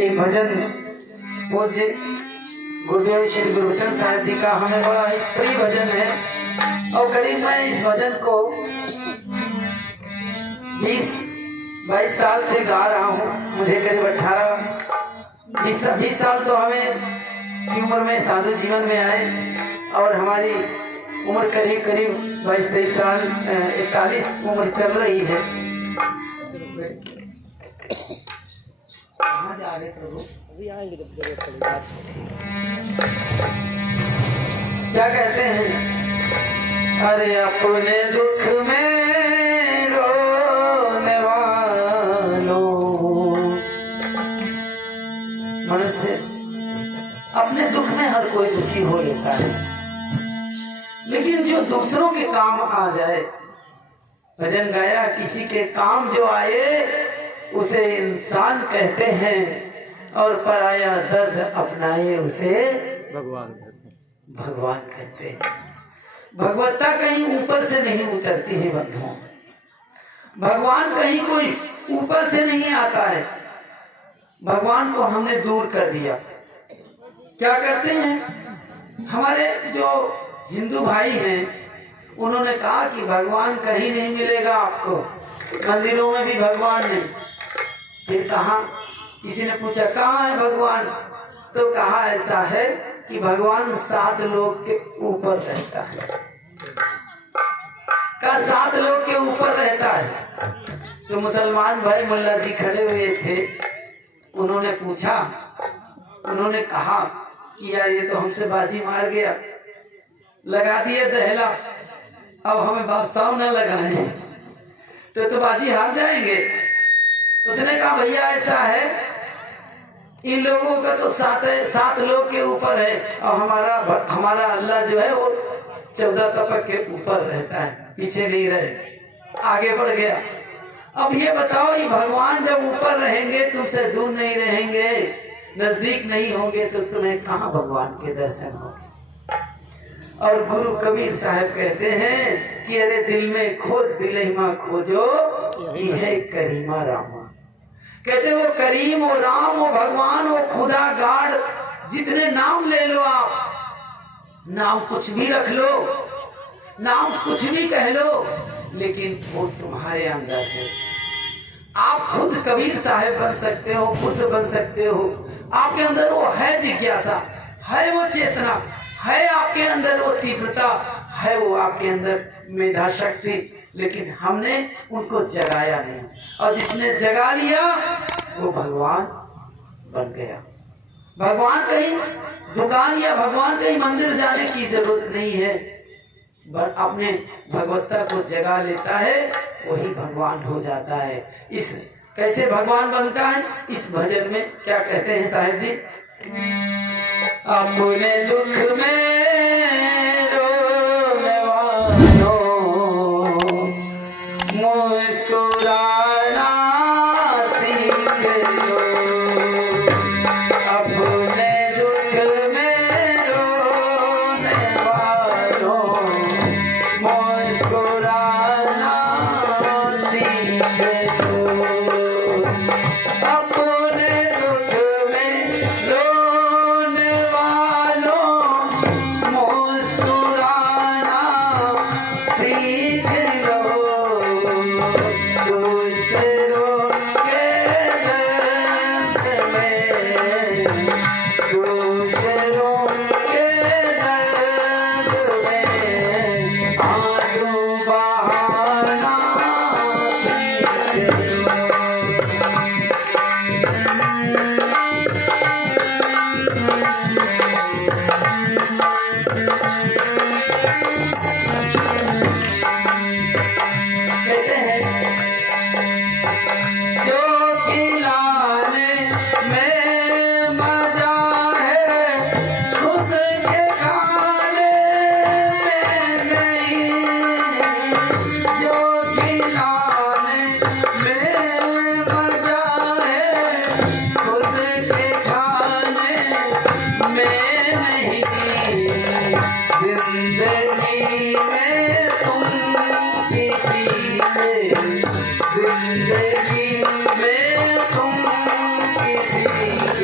एक भजन पूज्य गुरुदेव श्री गुरुचरण साहब जी का हमें बड़ा एक प्रिय भजन है और करीब मैं इस भजन को 20-22 साल से गा रहा हूँ। मुझे करीब 18-20 साल तो हमें की उम्र में साधु जीवन में आए और हमारी उम्र करीब 22-23 साल 41 उम्र चल रही है। कहाँ जा रहे प्रभु? अभी आएंगे जब जरूरत पड़ेगी। क्या कहते हैं? अरे अपने दुख में रोने वालों, मनुष्य अपने दुख में हर कोई दुखी हो लेता है, लेकिन जो दूसरों के काम आ जाए, भजन गाया किसी के काम जो आए उसे इंसान कहते हैं और पराया दर्द अपनाए उसे भगवान कहते हैं। भगवत्ता कहीं ऊपर से नहीं उतरती है बंधुओं, भगवान कहीं कोई ऊपर से नहीं आता है। भगवान को हमने दूर कर दिया। क्या करते हैं हमारे जो हिंदू भाई हैं, उन्होंने कहा कि भगवान कहीं नहीं मिलेगा आपको, मंदिरों में भी भगवान नहीं। फिर कहा, किसी ने पूछा कहाँ है भगवान, तो कहा ऐसा है कि भगवान 7 लोग के ऊपर रहता है। का 7 लोग के ऊपर रहता है। तो मुसलमान भाई मुल्ला जी खड़े हुए थे, उन्होंने पूछा, उन्होंने कहा कि यार ये तो हमसे बाजी मार गया, लगा दिया दहला, अब हमें बादशाह न लगाए तो बाजी हार जाएंगे। उसने कहा भैया ऐसा है, इन लोगों का तो 7 लोग के ऊपर है और हमारा अल्लाह जो है वो 14 तपक के ऊपर रहता है, पीछे नहीं रहे, आगे बढ़ गया। अब ये बताओ, ये भगवान जब ऊपर रहेंगे, तुमसे दूर नहीं रहेंगे, नजदीक नहीं होंगे, तो तुम्हें कहाँ भगवान के दर्शन होंगे। और गुरु कबीर साहब कहते हैं कि अरे दिल में खोज दिलहिमा खोजो, यह करीमा रामा। कहते वो करीम हो, राम हो, भगवान हो, खुदा गाड, जितने नाम ले लो आप, नाम कुछ भी रख लो, नाम कुछ भी कह लो, लेकिन वो तुम्हारे अंदर है। आप खुद कबीर साहब बन सकते हो, बुद्ध बन सकते हो। आपके अंदर वो है जिज्ञासा, है वो चेतना, है आपके अंदर वो तीव्रता, है वो आपके अंदर मेधा शक्ति, लेकिन हमने उनको जगाया नहीं। और जिसने जगा लिया वो भगवान बन गया। भगवान कहीं दुकान या भगवान कहीं मंदिर जाने की जरूरत नहीं है, अपने भगवत्ता को जगा लेता है, वही भगवान हो जाता है। इस कैसे भगवान बनता है, इस भजन में क्या कहते हैं साहिब जी? अपने दुख में रोने वालों, मुस्कुराना सीख लो। अपने दुख में रोने वालों, मुस्कुराना सीख लो। अपने दुख में रोने वालों, मुस्कुराना सीख लो। दूसरों के दर्द में, दूसरों के दर्द में आंसू बहाना सीख लो। कहते हैं जो खिलाने में मजा है, खुद के खाने में नहीं। जो खिलाने में मजा है, खुद के खाने में नहीं। जिंदगी में तुम किसी के, जिंदगी में तुम किसी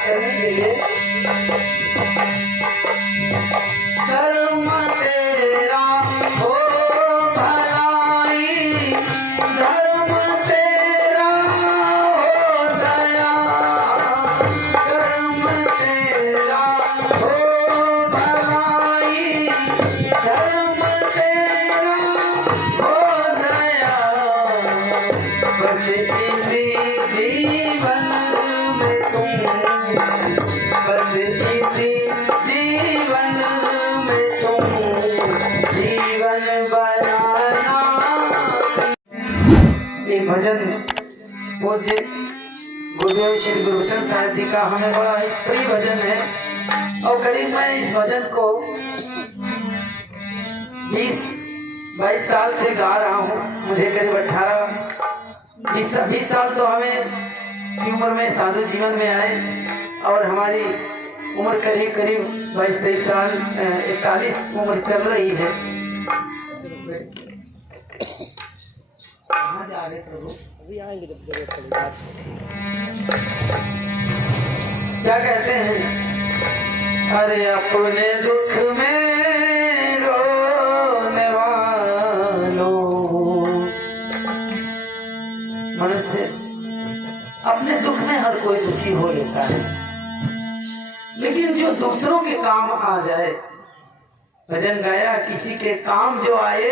करेंगे। कर्म तेरा हो भलाई, धर्म तेरा हो दया, कर्म तेरा हो भलाई, धर्म तेरा हो दया, बस इसी जीवन में तुम, बस इसी जीवन में तुम जीवन बनाना। ये भजन पूज्य गुरुदेव श्री गुरुवचन साहिब जी का हमें बड़ा एक प्रिय भजन है और करीब मैं इस भजन को 20-22 साल से गा रहा हूँ। मुझे करीब 18-20 साल तो हमें की उम्र में साधु जीवन में आए और हमारी उम्र करीब 22-23 साल 41 उम्र चल रही है। कहाँ जा रहे प्रभु? अभी आएंगे जब जरूरत पड़ेगी। क्या कहते हैं? अरे अपने दुख में रोने वालों, मनुष्य अपने दुख में हर कोई दुखी हो लेता है, लेकिन जो दूसरों के काम आ जाए, भजन गाया किसी के काम जो आए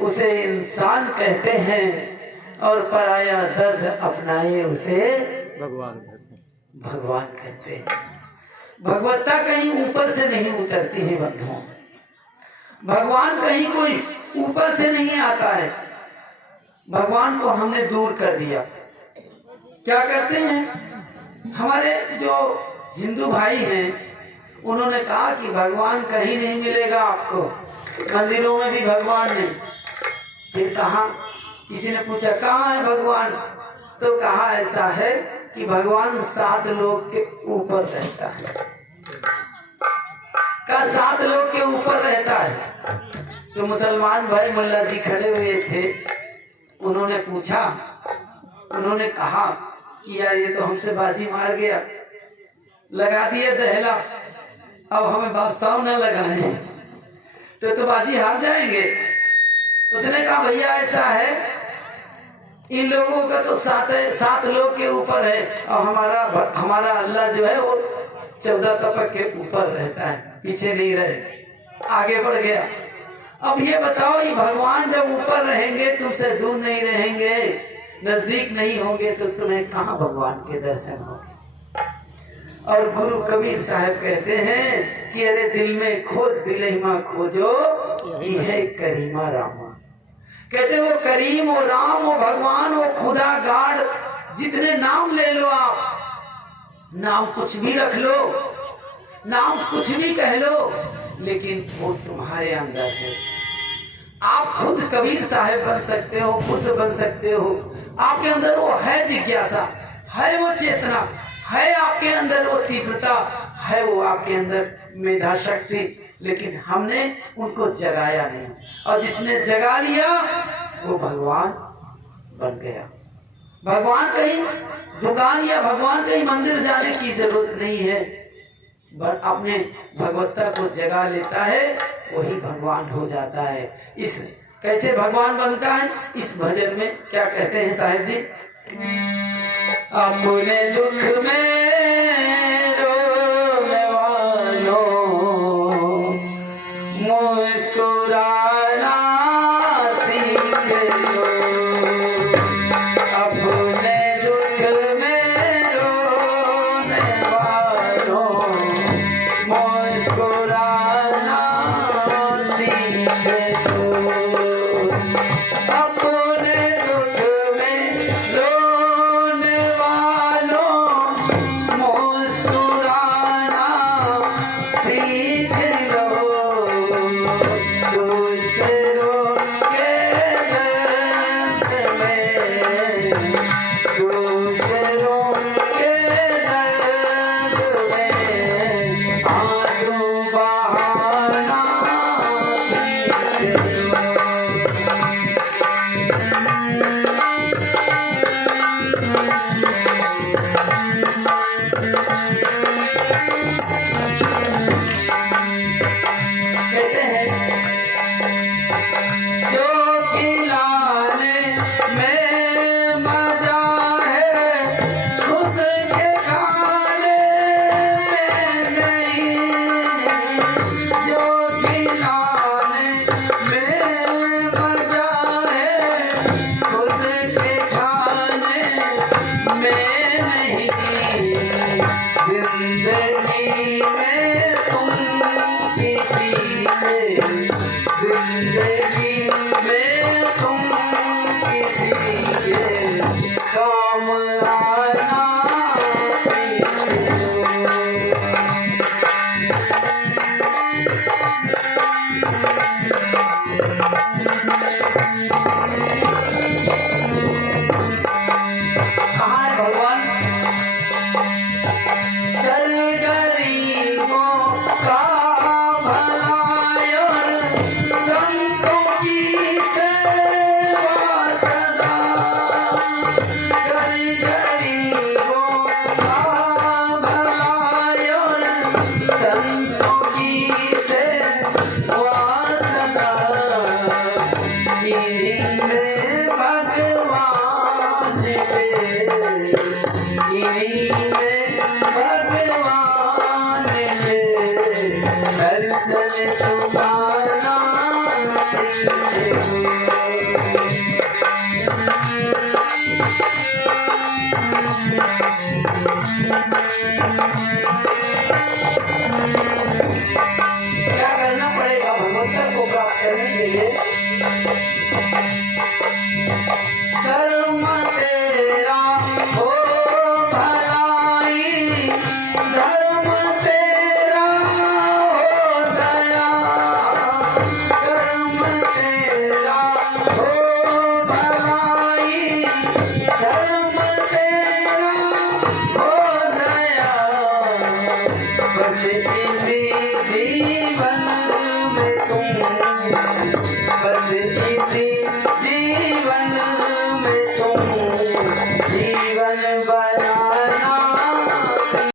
उसे इंसान कहते हैं और पराया दर्द अपनाए उसे भगवान कहते हैं। भगवत्ता कहीं ऊपर से नहीं उतरती है बंधुओं, भगवान कहीं कोई ऊपर से नहीं आता है। भगवान को हमने दूर कर दिया। क्या करते हैं हमारे जो हिंदू भाई हैं, उन्होंने कहा कि भगवान कहीं नहीं मिलेगा आपको, मंदिरों में भी भगवान नहीं। फिर कहा, किसी ने पूछा कहाँ है भगवान, तो कहा ऐसा है कि भगवान 7 लोग के ऊपर रहता है। का 7 लोग के ऊपर रहता है। तो मुसलमान भाई मुल्ला जी खड़े हुए थे, उन्होंने पूछा, उन्होंने कहा कि यार ये तो हमसे बाजी मार गया, लगा दिए दहला, अब हमें बादशाह न लगाए तो बाजी हार जाएंगे। उसने कहा भैया ऐसा है, इन लोगों का तो 7 लोग के ऊपर है और हमारा अल्लाह जो है वो 14 तपक के ऊपर रहता है, पीछे नहीं रहे, आगे बढ़ गया। अब ये बताओ, ये भगवान जब ऊपर रहेंगे, तुमसे दूर नहीं रहेंगे, नजदीक नहीं होंगे, तो तुम्हें कहाँ भगवान के दर्शन होंगे। और गुरु कबीर साहब कहते हैं कि अरे दिल में खोज दिलहिमा खोजो, यह करीमा रामा। कहते वो करीम हो, राम हो, भगवान हो, खुदा गाड, जितने नाम ले लो आप, नाम कुछ भी रख लो, नाम कुछ भी कह लो, लेकिन वो तुम्हारे अंदर है। आप खुद कबीर साहब बन सकते हो, बुद्ध बन सकते हो, आपके अंदर वो है जिज्ञासा, है वो चेतना, है आपके अंदर वो तीव्रता, है वो आपके अंदर मेधा शक्ति, लेकिन हमने उनको जगाया नहीं। और जिसने जगा लिया वो भगवान बन गया। भगवान कहीं दुकान या भगवान कहीं मंदिर जाने की जरूरत नहीं है, अपने भगवत्ता को जगा लेता है, वही भगवान हो जाता है। इस कैसे भगवान बनता है, इस भजन में क्या कहते हैं साहिब जी? अपने दुख में रोने वालों, मुस्कुराना सीख लो। अपने दुख में रोने वालों, मुस्कुराना सीख लो। अपने दुख में रोने वालों, मुस्कुराना सीख लो। दूसरों के दर्द में, दूसरों के दर्द में आंसू है